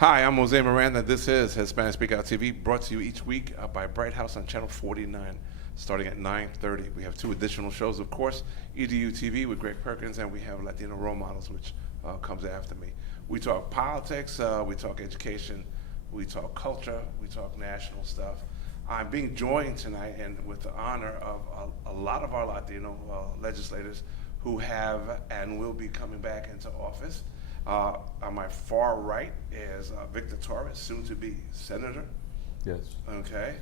Hi, I'm Jose Miranda. This is Hispanic Speak Out TV, brought to you each week by Bright House on Channel 49, starting at 9:30. We have two additional shows, of course, EDU TV with Greg Perkins, and we have Latino Role Models, which comes after me. We talk politics, we talk education, we talk culture, we talk national stuff. I'm being joined tonight and with the honor of a lot of our Latino legislators who have and will be coming back into office. On my far right is Victor Torres, soon to be senator. Yes. Okay.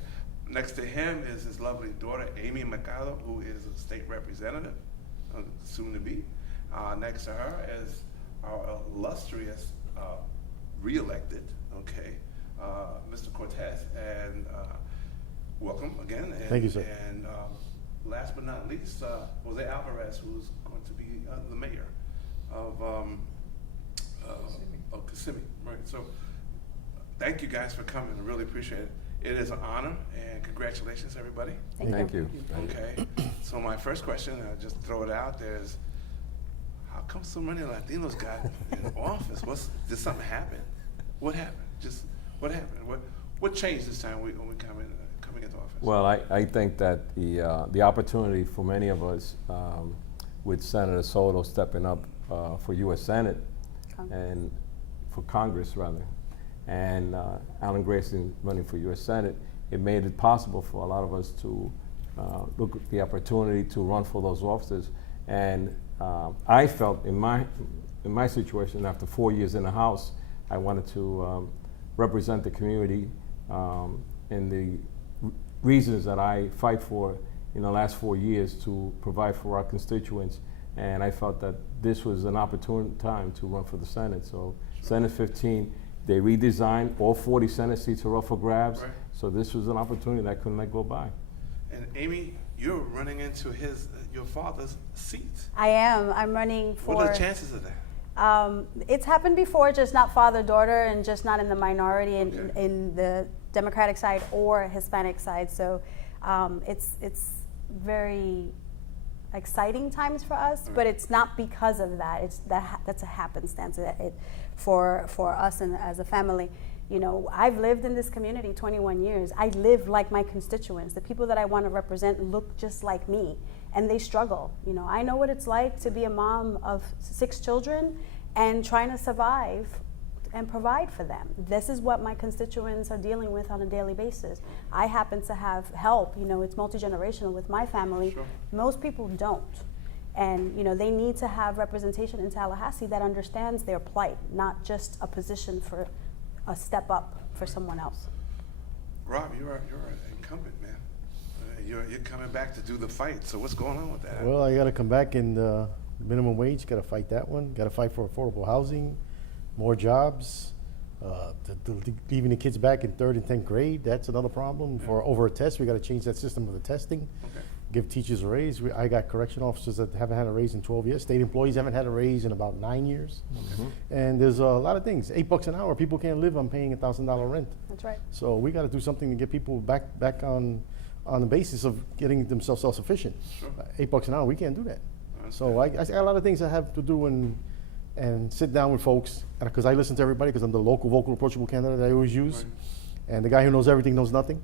Next to him is his lovely daughter, Amy Mercado, who is a state representative, soon to be. Next to her is our illustrious re-elected, okay, Mr. Cortez, and welcome again. And, thank you, sir. And last but not least, Jose Alvarez, who's going to be the mayor of Kissimmee, right? So thank you guys for coming. I really appreciate it. It is an honor, and congratulations, everybody. Thank you. Okay. So my first question, I'll just throw it out there, is how come so many Latinos got in office? Did something happen? What happened? Just what happened? What changed this time when we coming into office? Well, I think that the opportunity for many of us, with Senator Soto stepping up for U.S. Senate and for Congress rather, and Alan Grayson running for U.S. Senate, it made it possible for a lot of us to look at the opportunity to run for those offices. And I felt in my situation, after 4 years in the House, I wanted to represent the community in the reasons that I fight for in the last 4 years to provide for our constituents. And I felt that this was an opportune time to run for the Senate. So Senate 15, they redesigned, all 40 Senate seats are up for grabs. Right. So this was an opportunity that I couldn't let go by. And Amy, you're running into your father's seat. I am. I'm running for. What are the chances of that? It's happened before, just not father-daughter, and just not in the minority Okay. in the Democratic side or Hispanic side. So it's very exciting times for us, but it's not because of that. That's a happenstance for us and as a family. You know, I've lived in this community 21 years. I live like my constituents. The people that I want to represent look just like me, and they struggle. You know, I know what it's like to be a mom of 6 children and trying to survive and provide for them. This is what my constituents are dealing with on a daily basis. I happen to have help, you know, it's multi-generational with my family. Sure. Most people don't. And, you know, they need to have representation in Tallahassee that understands their plight, not just a position for a step up for someone else. Rob, you're an incumbent, man. You're coming back to do the fight. So what's going on with that? Well, I got to come back in the minimum wage. Got to fight that one. Got to fight for affordable housing, more jobs. Leaving the kids back in 3rd and 10th grade, that's another problem. For over a test, we got to change that system of the testing. Okay. Give teachers a raise. I got correction officers that haven't had a raise in 12 years. State employees haven't had a raise in about 9 years. And there's a lot of things. $8 an hour, people can't live on paying $1,000 rent. That's right. So we got to do something to get people back on the basis of getting themselves self-sufficient. Sure. $8 an hour, we can't do that. So I got a lot of things I have to do and sit down with folks, because I listen to everybody, because I'm the local, vocal, approachable candidate that I always use. Right. And the guy who knows everything knows nothing.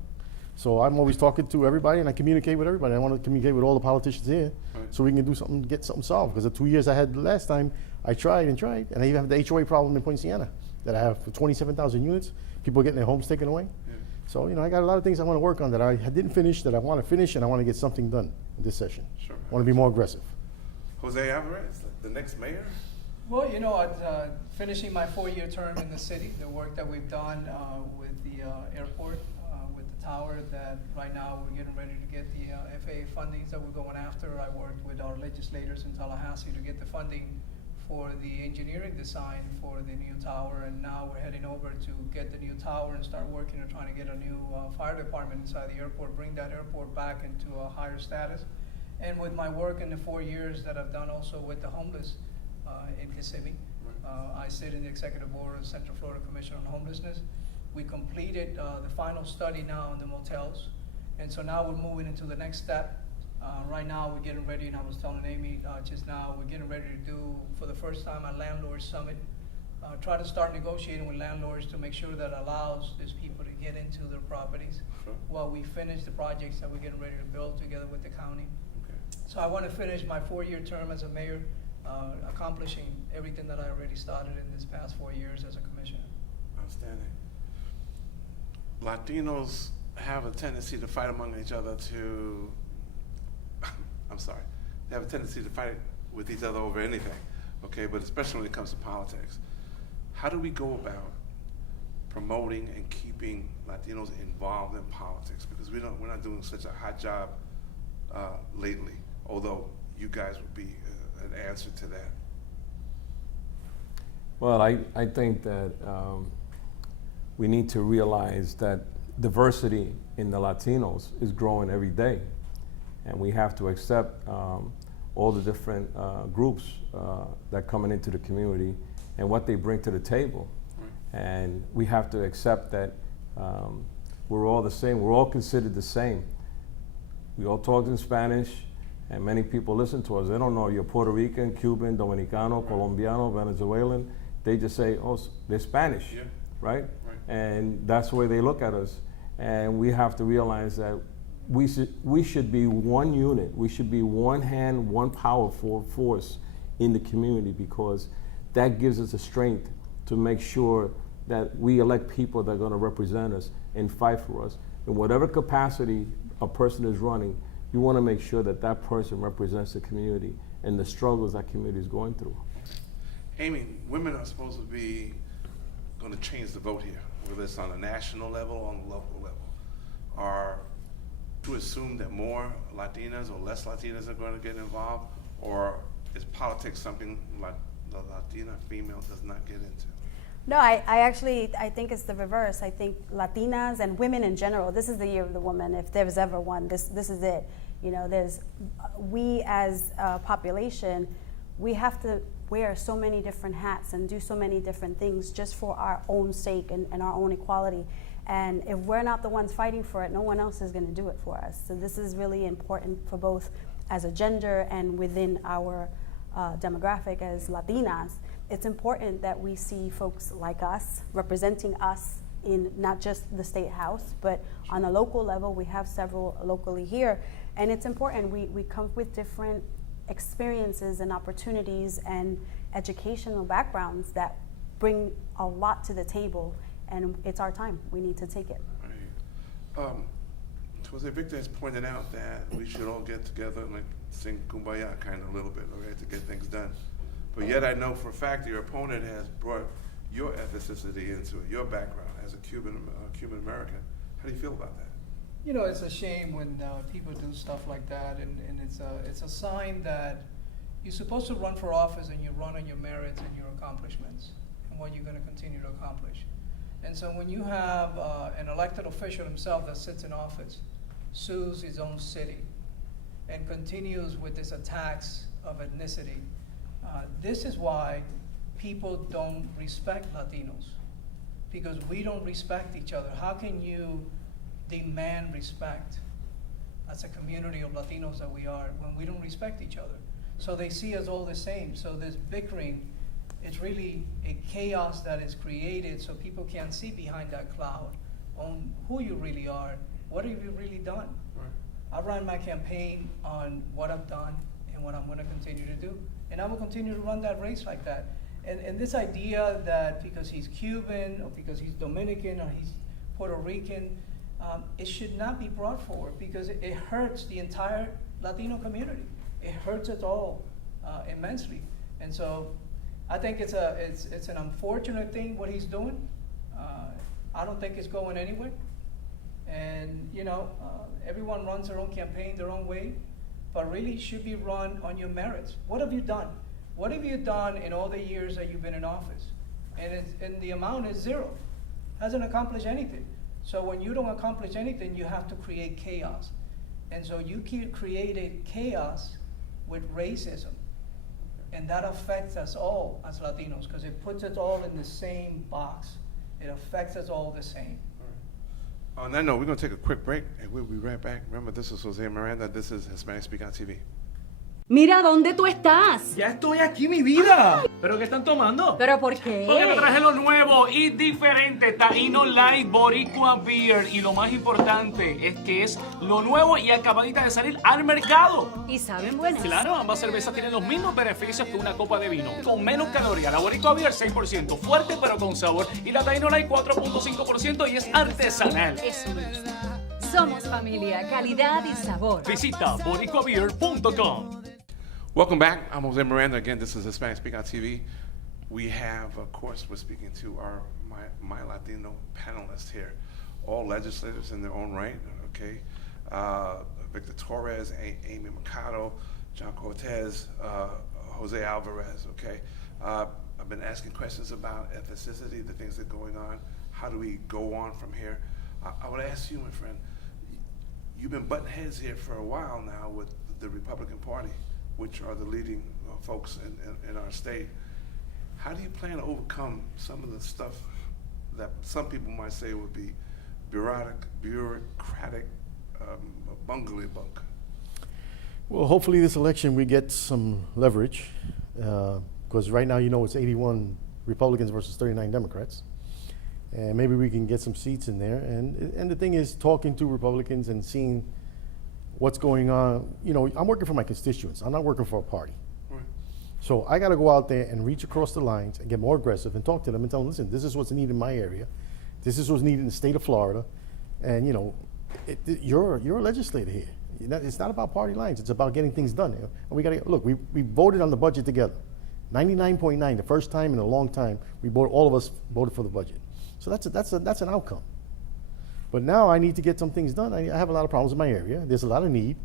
So I'm always talking to everybody, and I communicate with everybody. I want to communicate with all the politicians here, Right. so we can do something, get something solved. Because the 2 years I had last time, I tried, and I even have the HOA problem in Point Siena that I have for 27,000 units. People are getting their homes taken away. Yeah. So, you know, I got a lot of things I want to work on that I didn't finish, that I want to finish, and I want to get something done in this session. Sure. I want to be more aggressive. Jose Alvarez, the next mayor? Well, you know, finishing my 4-year term in the city, the work that we've done with the airport, with the tower, that right now we're getting ready to get the FAA fundings that we're going after. I worked with our legislators in Tallahassee to get the funding for the engineering design for the new tower, and now we're heading over to get the new tower and start working on trying to get a new fire department inside the airport, bring that airport back into a higher status. And with my work in the 4 years that I've done also with the homeless in Kissimmee, I sit in the executive board of the Central Florida Commission on Homelessness. We completed the final study now on the motels, and so now we're moving into the next step. Right now we're getting ready, and I was telling Amy just now, we're getting ready to do, for the first time, a landlord summit try to start negotiating with landlords to make sure that allows these people to get into their properties Sure. while we finish the projects that we're getting ready to build together with the county. Okay. So I want to finish my 4-year term as a mayor, accomplishing everything that I already started in this past 4 years as a commissioner. Outstanding. Latinos have a tendency to fight among each other to, I'm sorry, they have a tendency to fight with each other over anything, okay, but especially when it comes to politics. How do we go about promoting and keeping Latinos involved in politics? Because we're not doing such a hot job lately, although you guys would be an answer to that. Well, I think that we need to realize that diversity in the Latinos is growing every day. And we have to accept all the different groups that coming into the community and what they bring to the table. Right. And we have to accept that we're all the same. We're all considered the same. We all talk in Spanish, and many people listen to us. They don't know you're Puerto Rican, Cuban, Dominicano, Right. Colombiano, Venezuelan. They just say, oh, they're Spanish, Yeah. right? Right. And that's the way they look at us. And we have to realize that we should be one unit. We should be one hand, one powerful force in the community, because that gives us the strength to make sure that we elect people that are going to represent us and fight for us. In whatever capacity a person is running, you want to make sure that that person represents the community and the struggles that community is going through. Amy, women are supposed to be going to change the vote here, whether it's on a national level or on the local level. Are to assume that more Latinas or less Latinas are going to get involved, or is politics something like the Latina female does not get into? No, I think it's the reverse. I think Latinas and women in general, this is the year of the woman. If there's ever one, this is it. You know, we as a population, we have to wear so many different hats and do so many different things just for our own sake and our own equality. And if we're not the ones fighting for it, no one else is going to do it for us. So this is really important for both as a gender and within our demographic as Latinas. It's important that we see folks like us representing us in not just the state house, but on a local level. We have several locally here, and it's important. We come with different experiences and opportunities and educational backgrounds that bring a lot to the table, and it's our time. We need to take it. Right. Jose Victor has pointed out that we should all get together and like sing Kumbaya kind of a little bit, okay, to get things done. But yet I know for a fact your opponent has brought your ethnicity into it, your background as a Cuban American. How do you feel about that? You know, it's a shame when people do stuff like that, and it's a sign that you're supposed to run for office and you run on your merits and your accomplishments and what you're going to continue to accomplish. And so when you have an elected official himself that sits in office, sues his own city, and continues with these attacks of ethnicity, this is why people don't respect Latinos, because we don't respect each other. How can you demand respect as a community of Latinos that we are when we don't respect each other? So they see us all the same. So this bickering is really a chaos that is created so people can't see behind that cloud on who you really are, what have you really done. Right. I ran my campaign on what I've done and what I'm going to continue to do. And I will continue to run that race like that. And this idea that because he's Cuban or because he's Dominican or he's Puerto Rican, it should not be brought forward, because it hurts the entire Latino community. It hurts us all immensely. And so I think it's an unfortunate thing what he's doing. I don't think it's going anywhere. And you know, everyone runs their own campaign their own way, but really should be run on your merits. What have you done? What have you done in all the years that you've been in office? And the amount is zero. Hasn't accomplished anything. So when you don't accomplish anything, you have to create chaos. And so you created chaos with racism. And that affects us all as Latinos, because it puts us all in the same box. It affects us all the same. On that note, we're going to take a quick break, and we'll be right back. Remember, this is Jose Miranda. This is Hispanic Speak on TV. Mira, ¿dónde tú estás? Ya estoy aquí, mi vida. ¿Pero qué están tomando? ¿Pero por qué? Porque te traje lo nuevo y diferente, Taíno Light Boricua Beer. Y lo más importante es que es lo nuevo y acabadita de salir al mercado. ¿Y saben buenas? Claro, ambas cervezas tienen los mismos beneficios que una copa de vino. Con menos calorías. La Boricua Beer 6%, fuerte pero con sabor. Y la Taíno Light 4.5% y es artesanal. Eso me gusta. Somos familia, calidad y sabor. Visita boricuabeer.com. Welcome back. I'm Jose Miranda. Again, this is Hispanic Speak on TV. We have, of course, we're speaking to our My Latino panelists here, all legislators in their own right, okay? Victor Torres, Amy Mercado, John Cortez, Jose Alvarez, okay? I've been asking questions about ethnicity, the things that are going on. How do we go on from here? I would ask you, my friend, you've been butting heads here for a while now with the Republican Party, which are the leading folks in our state. How do you plan to overcome some of the stuff that some people might say would be bureaucratic bungalybunk? Well, hopefully this election we get some leverage, because right now, you know, it's 81 Republicans versus 39 Democrats. And maybe we can get some seats in there. And the thing is, talking to Republicans and seeing what's going on. You know, I'm working for my constituents. I'm not working for a party. Right. So I got to go out there and reach across the lines and get more aggressive and talk to them and tell them, listen, this is what's needed in my area. This is what's needed in the state of Florida. And, you know, you're a legislator here. You know, it's not about party lines. It's about getting things done. And we got to look. We voted on the budget together, 99.9. The first time in a long time all of us voted for the budget. So that's an outcome. But now I need to get some things done. I have a lot of problems in my area. There's a lot of need,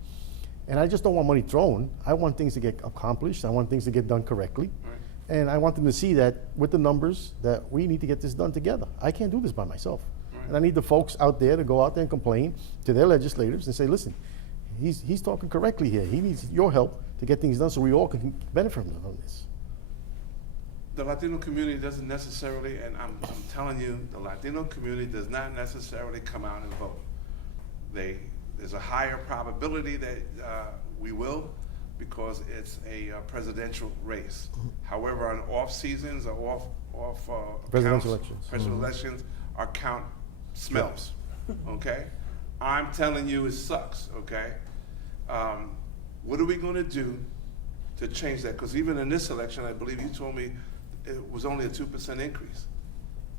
and I just don't want money thrown. I want things to get accomplished. I want things to get done correctly, Right. and I want them to see that with the numbers that we need to get this done together. I can't do this by myself, Right. and I need the folks out there to go out there and complain to their legislators and say, listen, he's talking correctly here. He needs your help to get things done so we all can benefit from this. The Latino community doesn't necessarily, and I'm telling you, the Latino community does not necessarily come out and vote. There's a higher probability that we will, because it's a presidential race. However, on off seasons or off Presidential counts, elections. presidential elections, our count smells. Okay, I'm telling you, it sucks. Okay, what are we going to do to change that? Because even in this election, I believe you told me it was only a 2% increase.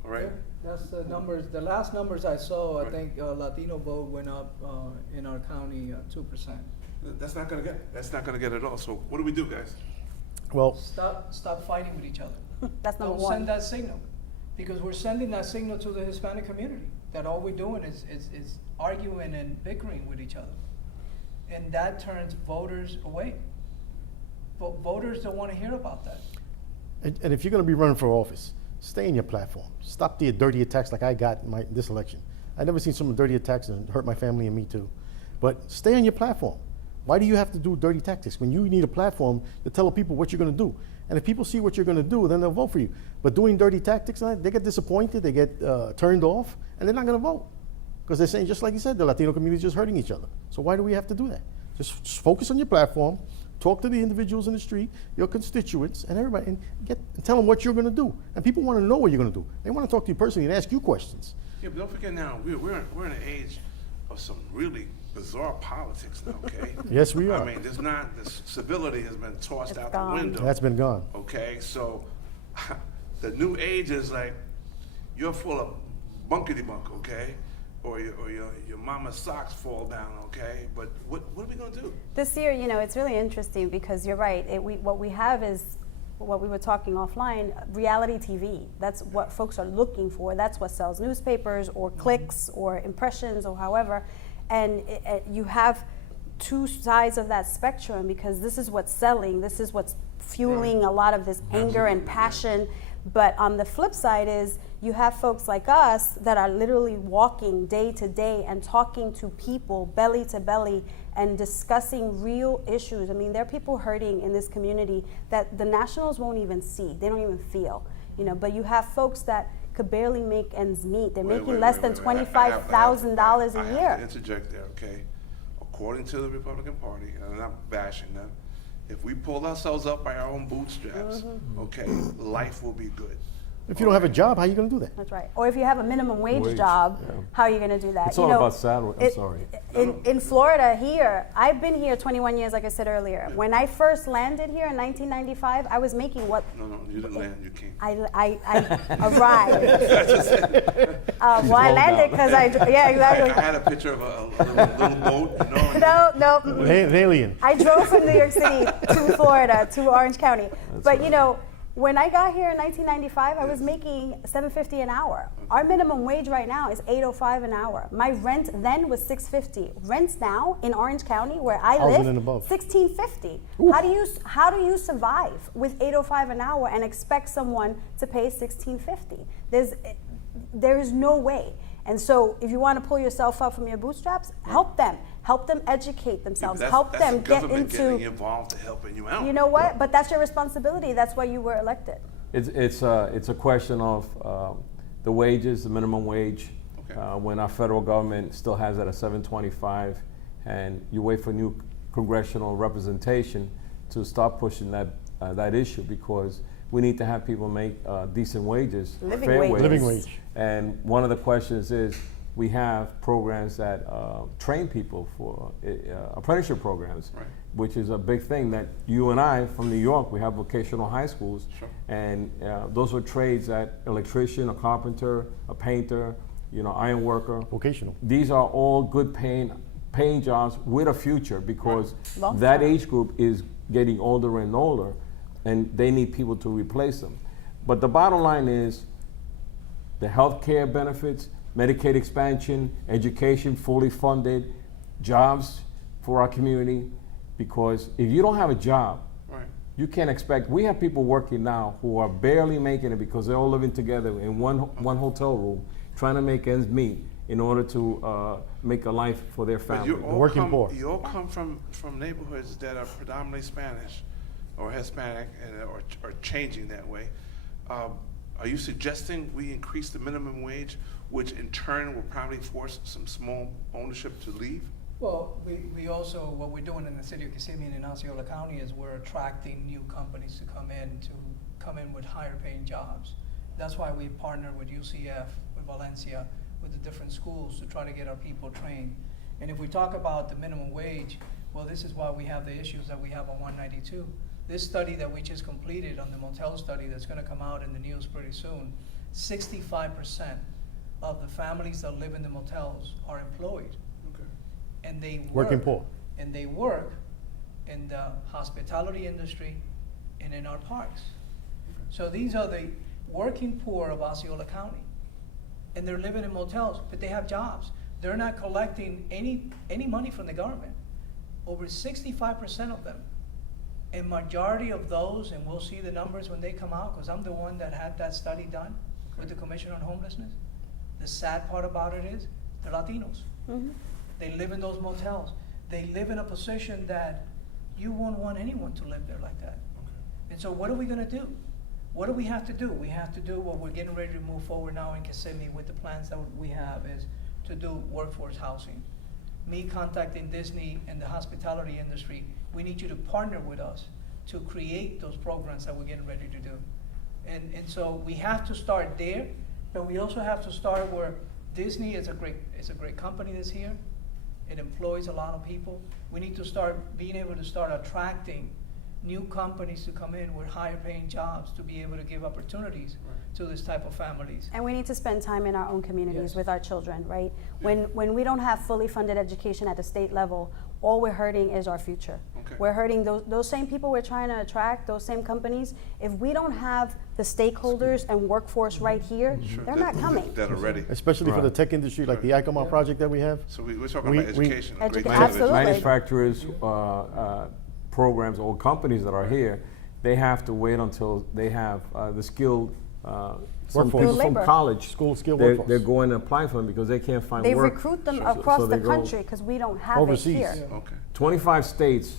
All right. That's the numbers. The last numbers I saw, I Right. think Latino vote went up in our county 2%. That's not going to get. That's not going to get it all. So what do we do, guys? Well, Stop fighting with each other. That's number Don't one. send that signal, because we're sending that signal to the Hispanic community that all we're doing is arguing and bickering with each other, and that turns voters away. Voters don't want to hear about that. and if you're going to be running for office, stay in your platform. Stop the dirty attacks like I got in this election. I've never seen so many dirty attacks and hurt my family and me too. But stay on your platform. Why do you have to do dirty tactics when you need a platform to tell people what you're going to do? And if people see what you're going to do, then they'll vote for you. But doing dirty tactics, they get disappointed, they get turned off, and they're not going to vote. Because they're saying, just like you said, the Latino community is just hurting each other. So why do we have to do that? Just focus on your platform, talk to the individuals in the street, your constituents, and everybody, and tell them what you're going to do. And people want to know what you're going to do. They want to talk to you personally and ask you questions. Yeah, but don't forget now, we're in an age of some really bizarre politics now. Okay. Yes, we are. I mean, the civility has been tossed It's out gone. the window. That's been gone. Okay, so the new age is like you're full of bunkety bunk, okay, or your mama's socks fall down, okay. But what are we gonna do? This year, you know, it's really interesting because you're right. What we have is what we were talking offline, reality TV. That's what folks are looking for. That's what sells newspapers or clicks or impressions or however. And you have two sides of that spectrum because this is what's selling. This is what's fueling a lot of this anger and passion. But on the flip side is you have folks like us that are literally walking day to day and talking to people belly to belly and discussing real issues. I mean, there are people hurting in this community that the nationals won't even see. They don't even feel, you know, but you have folks that could barely make ends meet. They're making less than $25,000 a I year. have to interject there, okay? According to the Republican Party, and I'm not bashing them, if we pull ourselves up by our own bootstraps, okay, life will be good. If you don't have a job, how are you going to do that? That's right. Or if you have a minimum wage Wage, job, yeah. how are you going to do that? It's all about salary. I'm sorry. In Florida here, I've been here 21 years, like I said earlier. When I first landed here in 1995, I was making what? No, you didn't land, you came. I arrived. Well, I landed because yeah, I exactly. had a picture of a little boat, you know. No. An alien. I drove from New York City to Florida, to Orange County. But you know, when I got here in 1995, I was making $7.50 an hour. Our minimum wage right now is $8.05 an hour. My rent then was $6.50. Rents now in Orange County, where I Thousand live, and above. $16.50. How do you survive with $8.05 an hour and expect someone to pay $16.50? There's no way. And so, if you want to pull yourself up from your bootstraps, help them. Help them educate themselves. Help them the get government getting into. involved to helping you out. You know what? But that's your responsibility. That's why you were elected. It's a question of the wages, the minimum wage. Okay. When our federal government still has it at $7.25, and you wait for new congressional representation to start pushing that issue, because we need to have people make decent wages, Living fair wages. wages. Living wage. And one of the questions is, we have programs that train people for apprenticeship programs, Right. which is a big thing that you and I from New York, we have vocational high schools, Sure. and those are trades that electrician, a carpenter, a painter, iron worker. Vocational. These are all good paying jobs with a future, because Long that term. age group is getting older and older, and they need people to replace them. But the bottom line is the health care benefits, Medicaid expansion, education fully funded, jobs for our community, because if you don't have a job, Right. you can't expect. We have people working now who are barely making it because they're all living together in one hotel room, trying to make ends meet in order to make a life for their But family. you all working come, poor. You all come from neighborhoods that are predominantly Spanish or Hispanic, and or changing that way. Are you suggesting we increase the minimum wage, which in turn will probably force some small ownership to leave? Well, we also, what we're doing in the city of Kissimmee and in Osceola County is we're attracting new companies to come in with higher paying jobs. That's why we partner with UCF, with Valencia, with the different schools to try to get our people trained. And if we talk about the minimum wage, well, this is why we have the issues that we have on 192. This study that we just completed on the motel study that's gonna come out in the news pretty soon, 65% of the families that live in the motels are employed. Okay. And they work. Working poor. And they work in the hospitality industry and in our parks. So these are the working poor of Osceola County. And they're living in motels, but they have jobs. They're not collecting any money from the government. Over 65% of them. And majority of those, and we'll see the numbers when they come out, because I'm the one that had that study done with the Commission on Homelessness. The sad part about it is, they're Latinos. Mm-hmm. They live in those motels. They live in a position that you won't want anyone to live there like that. And so what are we gonna do? What do we have to do? We have to do what we're getting ready to move forward now in Kissimmee with the plans that we have, is to do workforce housing. Me contacting Disney and the hospitality industry, we need you to partner with us to create those programs that we're getting ready to do. And so we have to start there, but we also have to start where Disney is a great company that's here. It employs a lot of people. We need to start being able to start attracting new companies to come in with higher paying jobs to be able to give opportunities to this type of families. And we need to spend time in our own communities Yes. with our children, right? When we don't have fully funded education at the state level, all we're hurting is our future. Okay. We're hurting those same people we're trying to attract, those same companies. If we don't have the stakeholders and workforce right here, they're not coming. That are ready. Especially for the tech industry, like the ICOMA project that we have. So we're talking We- about we- education. a great Educa- deal of absolutely. education. Manufacturers, programs, or companies that are here, they have to wait until they have the skilled some Workforce. people from Labor. college. School skilled they're, workforce. they're going to apply for them because they can't find They work. recruit them So- across so the they go- country because we don't have Overseas. it here. Okay, 25 states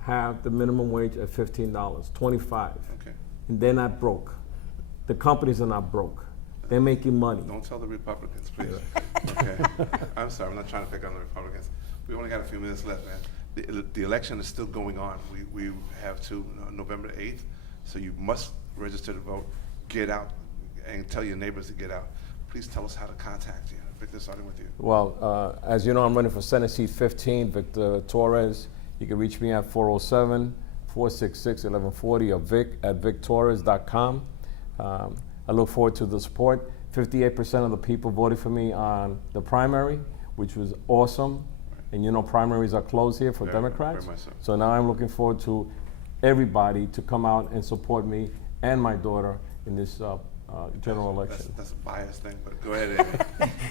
have the minimum wage at $15. 25. okay. And they're not broke. The companies are not broke. They're making money. Don't tell the Republicans, please. Okay. I'm sorry, I'm not trying to pick on the Republicans. We only got a few minutes left, man. the election is still going on. We have to November 8th, so you must register to vote. Get out and tell your neighbors to get out. Please tell us how to contact you. Victor, starting with you. Well, as you know, I'm running for Senate seat 15, Victor Torres. You can reach me at 407-466-1140 or vic@victorres.com. I look forward to the support. 58% of the people voted for me on the primary, which was awesome. And you know, primaries are closed here for Democrats. Very much so. So now I'm looking forward to everybody to come out and support me and my daughter in this general election. That's a biased thing, but go ahead, Amy.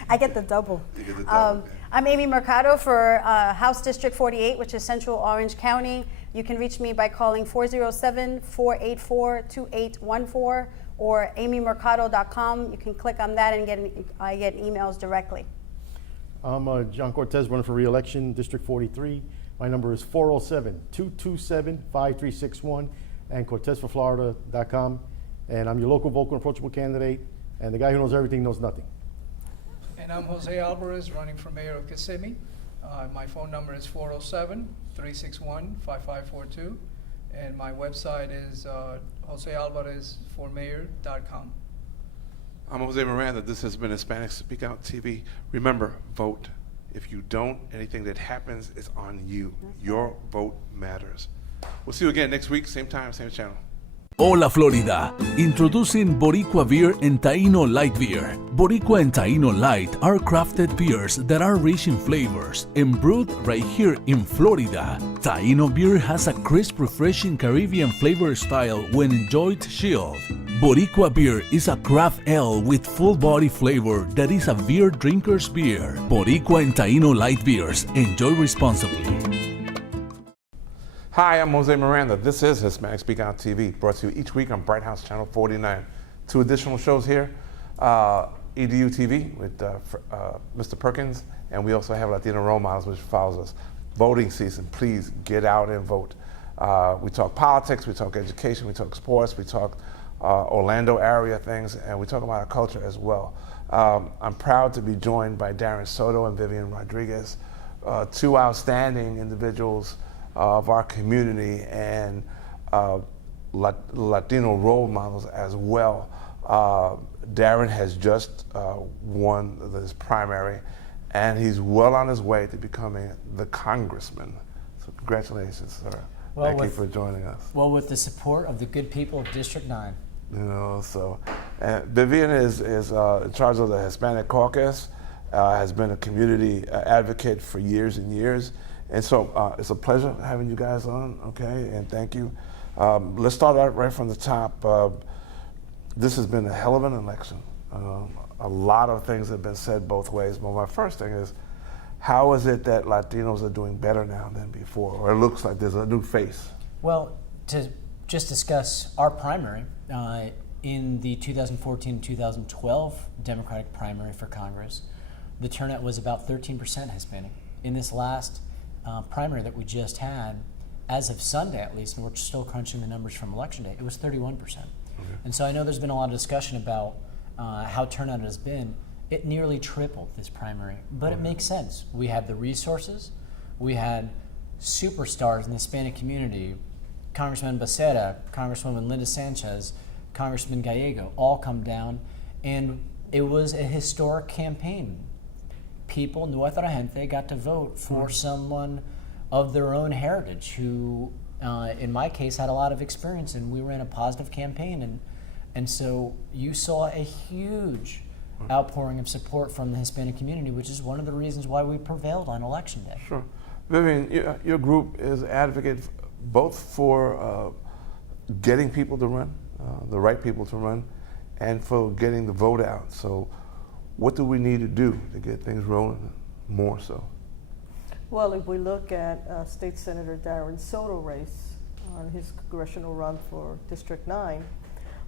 I get the double. You get the double, yeah. I'm Amy Mercado for House District 48, which is Central Orange County. You can reach me by calling 407-484-2814 or amymercado.com. You can click on that and I get emails directly. I'm John Cortez, running for re-election, District 43. My number is 407-227-5361 and CortezForFlorida.com. And I'm your local, vocal, approachable candidate. And the guy who knows everything knows nothing. And I'm Jose Alvarez, running for mayor of Kissimmee. My phone number is 407-361-5542. And my website is josealvarezformayor.com. I'm Jose Miranda. This has been Hispanic Speak Out TV. Remember, vote. If you don't, anything that happens is on you. Your vote matters. We'll see you again next week, same time, same channel. Hola Florida, introducing Boricua Beer and Taino Light Beer. Boricua and Taino Light are crafted beers that are rich in flavors and brewed right here in Florida. Taino beer has a crisp, refreshing Caribbean flavor style when enjoyed chilled. Boricua beer is a craft ale with full body flavor that is a beer drinker's beer. Boricua and Taino Light Beers. Enjoy responsibly. Hi, I'm Jose Miranda. This is Hispanic Speak Out TV, brought to you each week on Bright House Channel 49. 2 additional shows here, EDU TV with Mr. Perkins, and we also have Latino Role Models, which follows us. Voting season, please get out and vote. We talk politics, we talk education, we talk sports, we talk Orlando area things, and we talk about our culture as well. I'm proud to be joined by Darren Soto and Vivian Rodriguez, 2 outstanding individuals of our community and Latino role models as well. Darren has just won this primary, and he's well on his way to becoming the congressman. So congratulations, sir. Well, Thank you for joining us. Well, with the support of the good people of District 9. You know, so Vivian is in charge of the Hispanic Caucus, has been a community advocate for years and years. And so it's a pleasure having you guys on, okay, and thank you. Let's start out right from the top. This has been a hell of an election. A lot of things have been said both ways, but my first thing is, how is it that Latinos are doing better now than before, or it looks like there's a new face? Well, to just discuss our primary, in the 2014-2012 Democratic primary for Congress, the turnout was about 13% Hispanic. In this last primary that we just had, as of Sunday at least, and we're still crunching the numbers from Election Day, it was 31%. Okay. And so I know there's been a lot of discussion about how turnout has been. It nearly tripled this primary, but it makes sense. We had the resources, we had superstars in the Hispanic community, Congressman Becerra, Congresswoman Linda Sanchez, Congressman Gallego, all come down, and it was a historic campaign. People, Nuestra Gente, got to vote for someone of their own heritage who, in my case, had a lot of experience, and we ran a positive campaign. And so you saw a huge outpouring of support from the Hispanic community, which is one of the reasons why we prevailed on Election Day. Sure. Vivian, your group is advocate both for getting people to run, the right people to run, and for getting the vote out. So what do we need to do to get things rolling more so? Well, if we look at State Senator Darren Soto race on his congressional run for District 9,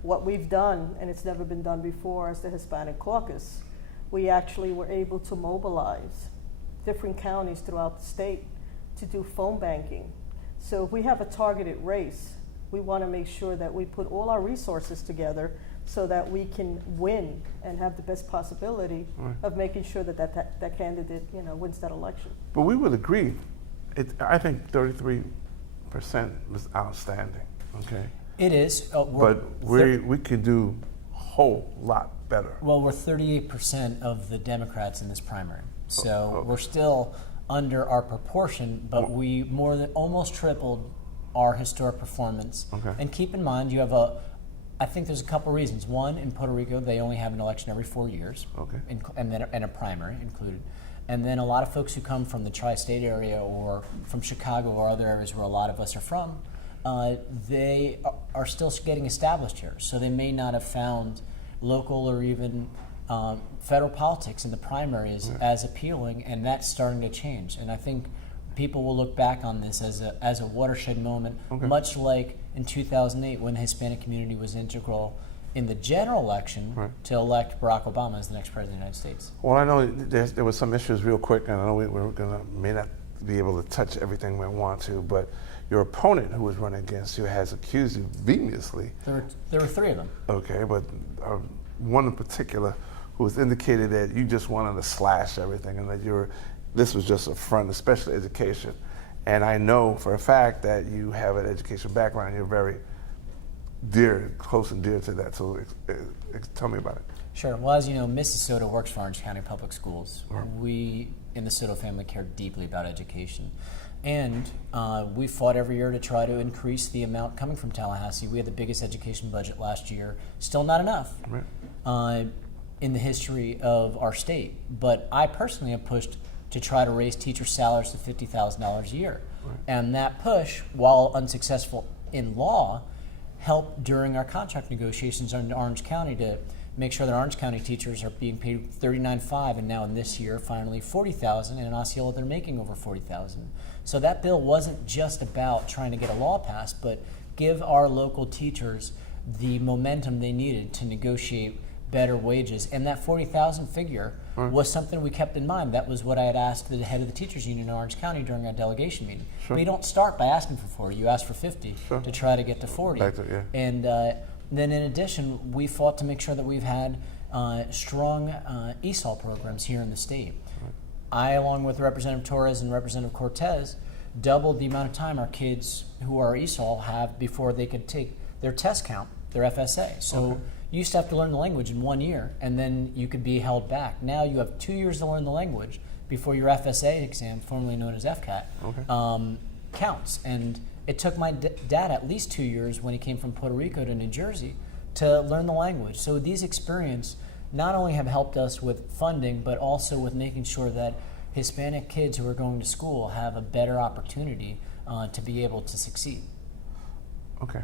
what we've done, and it's never been done before as the Hispanic Caucus, we actually were able to mobilize different counties throughout the state to do phone banking. So if we have a targeted race, we want to make sure that we put all our resources together so that we can win and have the best possibility of making sure that that candidate, wins that election. But we would agree, I think 33% was outstanding. Okay, It is. but we could do a whole lot better. Well, we're 38% of the Democrats in this primary, so we're still under our proportion, but we more than almost tripled our historic performance. Okay. And keep in mind, you have I think there's a couple reasons. One, in Puerto Rico, they only have an election every 4 years, Okay. and a primary included. And then a lot of folks who come from the tri-state area or from Chicago or other areas where a lot of us are from, they are still getting established here. So they may not have found local or even federal politics in the primaries as appealing, and that's starting to change. And I think people will look back on this as a watershed moment, much like in 2008 when the Hispanic community was integral in the general election to elect Barack Obama as the next president of the United States. Well, I know there was some issues real quick, and I know may not be able to touch everything we want to, but your opponent who was running against you has accused you venomously. There were 3 of them. Okay, but one in particular who has indicated that you just wanted to slash everything and that this was just a front, especially education. And I know for a fact that you have an education background. You're very close and dear to that. So tell me about it. Sure. Well, as you know, Mrs. Soto works for Orange County Public Schools. We in the Soto family care deeply about education. And we fought every year to try to increase the amount coming from Tallahassee. We had the biggest education budget last year. Still not enough in the history of our state. But I personally have pushed to try to raise teacher salaries to $50,000 a year. And that push, while unsuccessful in law, helped during our contract negotiations in Orange County to make sure that Orange County teachers are being paid $39,500, and now in this year, finally $40,000, and in Osceola they're making over $40,000. So that bill wasn't just about trying to get a law passed, but give our local teachers the momentum they needed to negotiate better wages. And that $40,000 figure was something we kept in mind. That was what I had asked the head of the teachers union in Orange County during our delegation meeting. But you don't start by asking for 40, you ask for 50 to try to get to 40. And then in addition, we fought to make sure that we've had strong ESOL programs here in the state. I, along with Representative Torres and Representative Cortez, doubled the amount of time our kids who are ESOL have before they could take their test count, their FSA. So you used to have to learn the language in 1 year, and then you could be held back. Now you have 2 years to learn the language before your FSA exam, formerly known as FCAT, counts. And it took my dad at least 2 years when he came from Puerto Rico to New Jersey to learn the language. So these experiences not only have helped us with funding, but also with making sure that Hispanic kids who are going to school have a better opportunity to be able to succeed. Okay.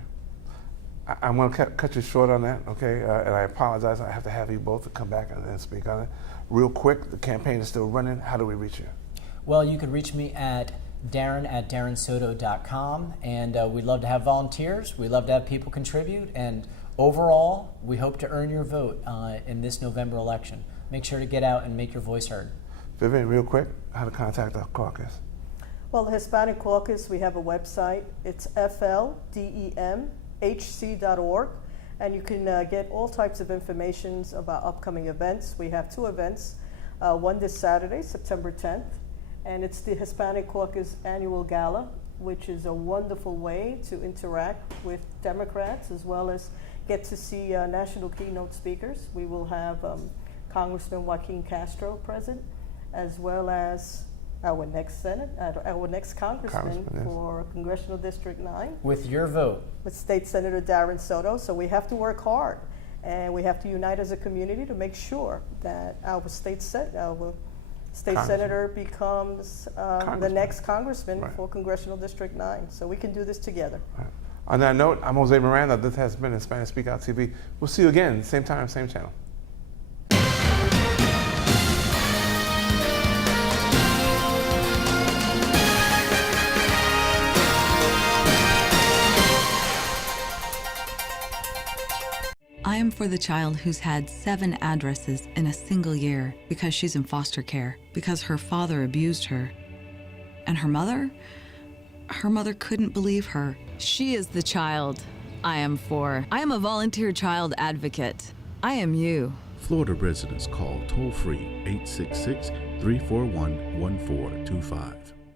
I'm going to cut you short on that, okay? And I apologize. I have to have you both to come back and speak on it. Real quick, the campaign is still running. How do we reach you? Well, you could reach me at darren@darrensoto.com, and we'd love to have volunteers. We'd love to have people contribute, and overall, we hope to earn your vote in this November election. Make sure to get out and make your voice heard. Vivian, real quick, how to contact the caucus? Well, the Hispanic Caucus, we have a website. It's FLDEMHC.org, and you can get all types of information about upcoming events. We have 2 events, one this Saturday, September 10th, and it's the Hispanic Caucus Annual Gala, which is a wonderful way to interact with Democrats as well as get to see national keynote speakers. We will have Congressman Joaquin Castro present, as well as our next congressman for Congressional District 9. With your vote. With State Senator Darren Soto. So we have to work hard, and we have to unite as a community to make sure that our state senator becomes the next congressman for Congressional District 9. So we can do this together. Right. On that note, I'm Jose Miranda. This has been Hispanic Speak Out TV. We'll see you again, same time, same channel. I am for the child who's had 7 addresses in a single year because she's in foster care, because her father abused her. And her mother? Her mother couldn't believe her. She is the child I am for. I am a volunteer child advocate. I am you. Florida residents call toll-free 866-341-1425.